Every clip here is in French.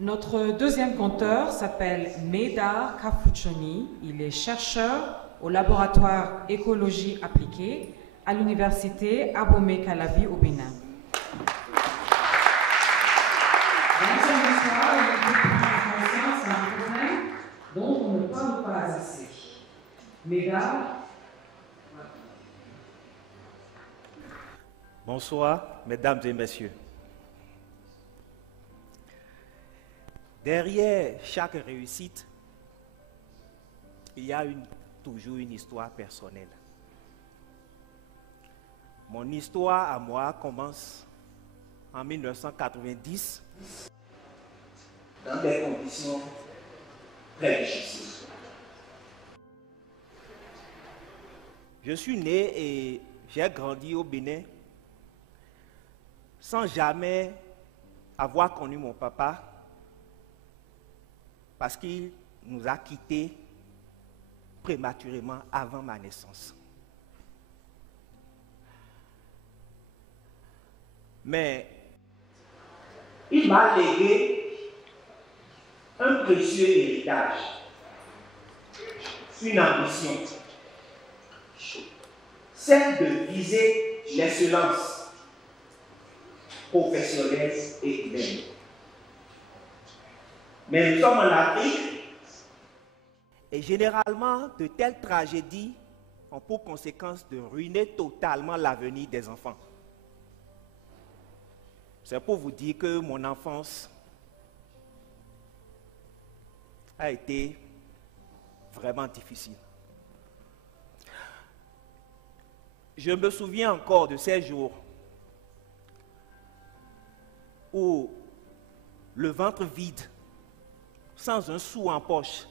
Notre deuxième conteur s'appelle Medar Kafuchoni. Il est chercheur au laboratoire écologie appliquée à l'université Abomey Calavi au Bénin. Dans son histoire, il a pris conscience d'un problème dont on ne parle pas assez. Medar. Bonsoir, mesdames et messieurs. Derrière chaque réussite, il y a toujours une histoire personnelle. Mon histoire à moi commence en 1990 dans des conditions très difficiles. Je suis né et j'ai grandi au Bénin sans jamais avoir connu mon papa parce qu'il nous a quittés prématurément avant ma naissance. Mais il m'a légué un précieux héritage, une ambition, celle de viser l'excellence professionnelle et humaine. Mais nous sommes en Afrique et généralement, de telles tragédies ont pour conséquence de ruiner totalement l'avenir des enfants. C'est pour vous dire que mon enfance a été vraiment difficile. Je me souviens encore de ces jours où le ventre vide, sans un sou en poche,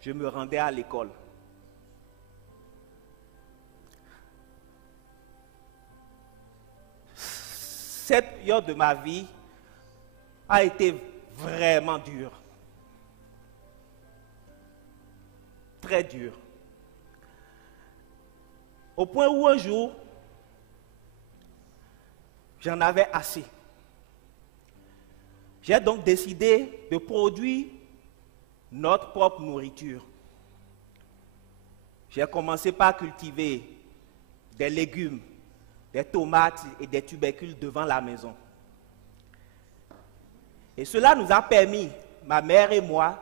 je me rendais à l'école. Cette période de ma vie a été vraiment dure. Très dure. Au point où un jour, j'en avais assez. J'ai donc décidé de produire notre propre nourriture. J'ai commencé par cultiver des légumes, des tomates et des tubercules devant la maison. Et cela nous a permis, ma mère et moi,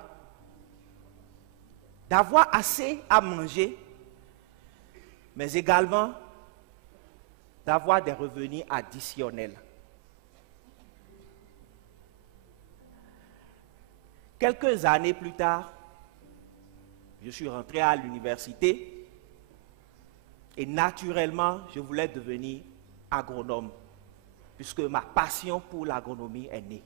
d'avoir assez à manger, mais également d'avoir des revenus additionnels. Quelques années plus tard, je suis rentré à l'université et naturellement, je voulais devenir agronome, puisque ma passion pour l'agronomie est née.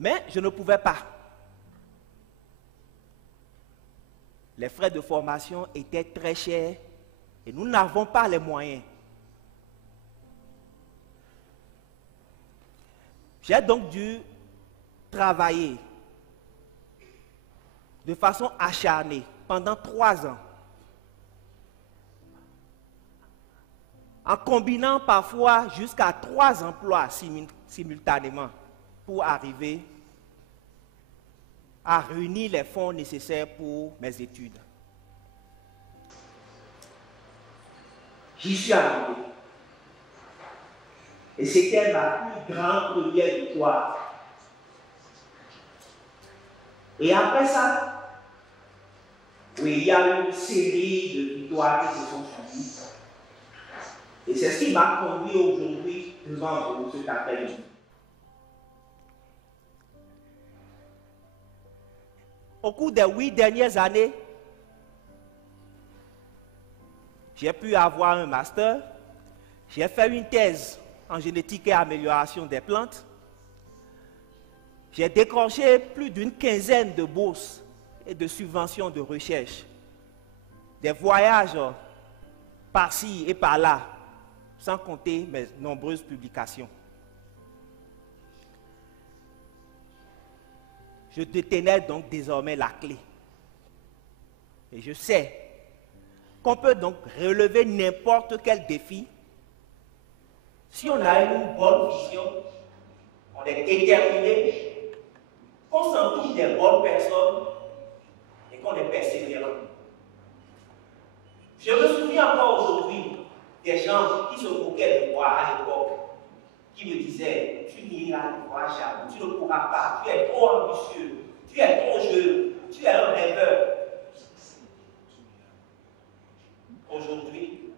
Mais je ne pouvais pas. Les frais de formation étaient très chers et nous n'avons pas les moyens. J'ai donc dû travailler de façon acharnée pendant 3 ans, en combinant parfois jusqu'à 3 emplois simultanément pour arriver à réunir les fonds nécessaires pour mes études. J'y suis arrivé. Et c'était ma plus grande première victoire. Et après ça, oui, il y a eu une série de victoires qui se sont suivies. Et c'est ce qui m'a conduit aujourd'hui devant vous cet après-midi. Au cours des 8 dernières années, j'ai pu avoir un master, j'ai fait une thèse en génétique et amélioration des plantes, j'ai décroché plus d'une quinzaine de bourses et de subventions de recherche, des voyages par-ci et par-là, sans compter mes nombreuses publications. Je détenais donc désormais la clé. Et je sais qu'on peut donc relever n'importe quel défi si on a une bonne vision, on est déterminé, qu'on s'entoure des bonnes personnes et qu'on est persévérant. Je me souviens encore aujourd'hui des gens qui se moquaient de moi à l'époque, qui me disaient, tu n'iras jamais, tu ne pourras pas, tu es trop ambitieux, tu es trop jeune, tu es un rêveur. Aujourd'hui,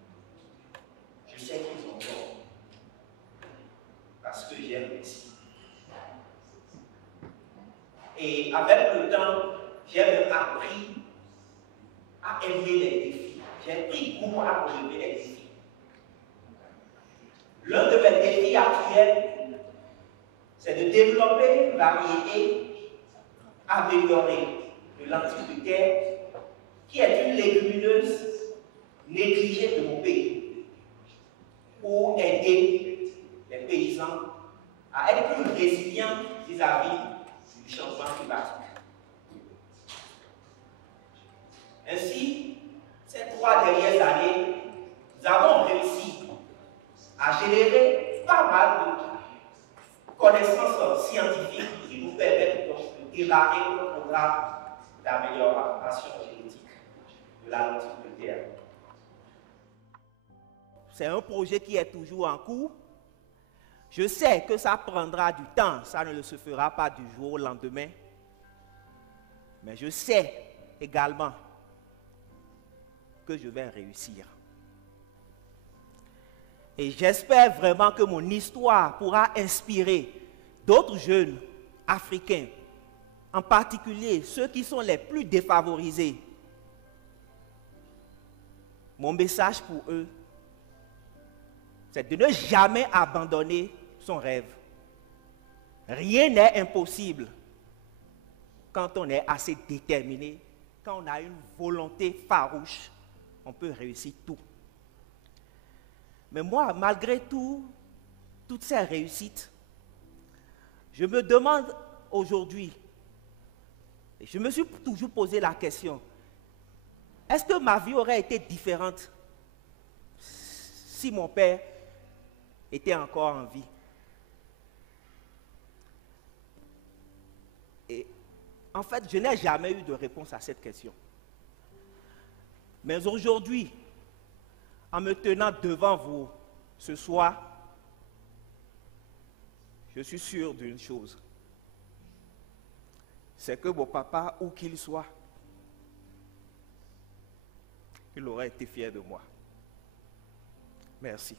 je sais qu'ils ont tort, parce que j'ai réussi. Et avec le temps, j'ai même appris à aimer les défis. J'ai pris goût à relever les défis. L'un de mes défis actuels, c'est de développer une variété améliorée de lentilles de terre, qui est une légumineuse négligée de mon pays, pour aider les paysans à être plus résilients vis-à-vis du changement climatique. Ainsi, ces 3 dernières années, nous avons réussi à générer pas mal de connaissances scientifiques qui nous permettent donc de démarrer le programme d'amélioration génétique de la lentille de terre. C'est un projet qui est toujours en cours. Je sais que ça prendra du temps, ça ne se fera pas du jour au lendemain. Mais je sais également que je vais réussir. Et j'espère vraiment que mon histoire pourra inspirer d'autres jeunes africains, en particulier ceux qui sont les plus défavorisés. Mon message pour eux, c'est de ne jamais abandonner son rêve. Rien n'est impossible quand on est assez déterminé, quand on a une volonté farouche, on peut réussir tout. Mais moi, malgré toutes ces réussites, je me demande aujourd'hui, et je me suis toujours posé la question, est-ce que ma vie aurait été différente si mon père était encore en vie? Et en fait, je n'ai jamais eu de réponse à cette question. Mais aujourd'hui, en me tenant devant vous ce soir, je suis sûr d'une chose. C'est que mon papa, où qu'il soit, il aurait été fier de moi. Merci.